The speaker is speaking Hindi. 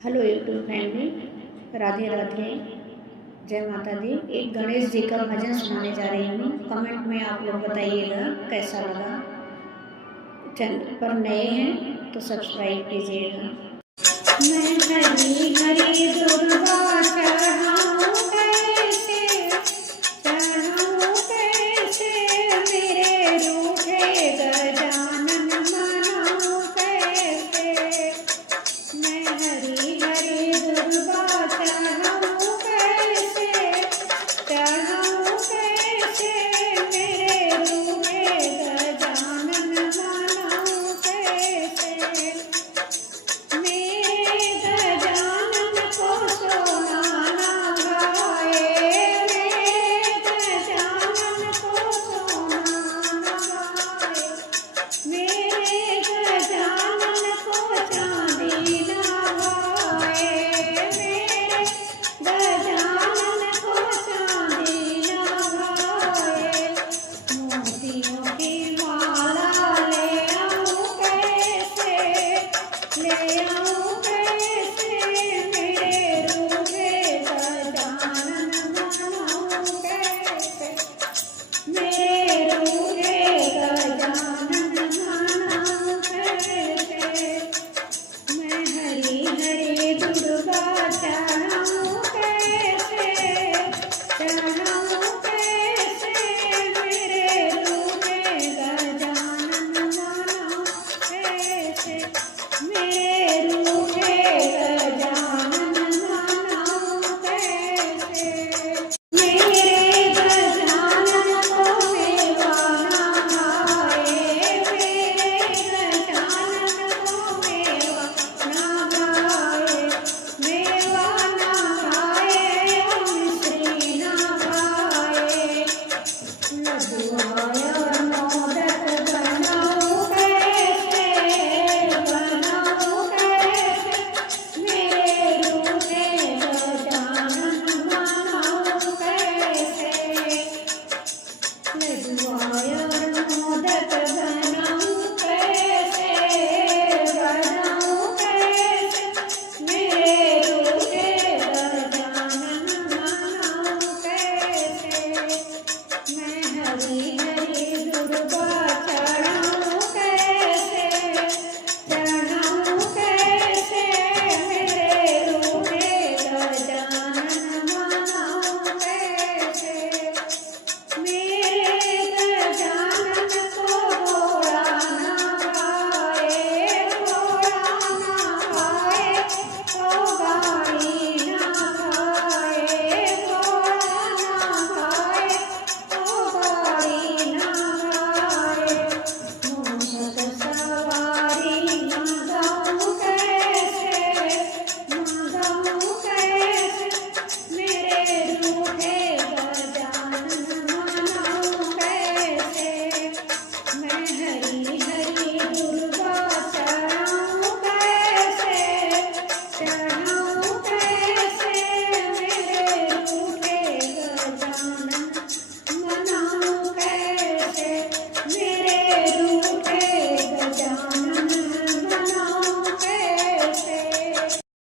Hello YouTube family, Radhe Radhe, जय माता दी। एक गणेश जी का भजन सुनाने जा रही हूँ। कमेंट में आप लोग बताइएगा कैसा लगा। चैनल पर नए हैं तो सब्सक्राइब कीजिएगा। मैं हरी हरी दुर्गा चढ़ाऊं कैसे, चढ़ाऊं कैसे, मेरे रूठे गजानन मनाऊं कैसे। मैं हरी हरी दुर्गा चढ़ाऊं कैसे, चढ़ाऊं कैसे, मेरे रूठे गजानन मनाऊं कैसे। मेरे गजानन को सोना ना गाए, मेरे गजानन को सोना ना गाए, मेरे गजानन को चांदी ना गाए, मेरे गजानन को चांदी ना गाए। मोतियों की माला ले आऊं कैसे, ले आऊं कैसे, मेरे रूठे गजानन मनाऊं कैसे, मेरे रूठे गजानन मनाऊं कैसे। मैं हरी हरी दुर्गा चढ़ाऊं कैसे, चढ़ाऊं कैसे, मेरे रूठे गजानन मनाऊं कैसे, मेरे रूठे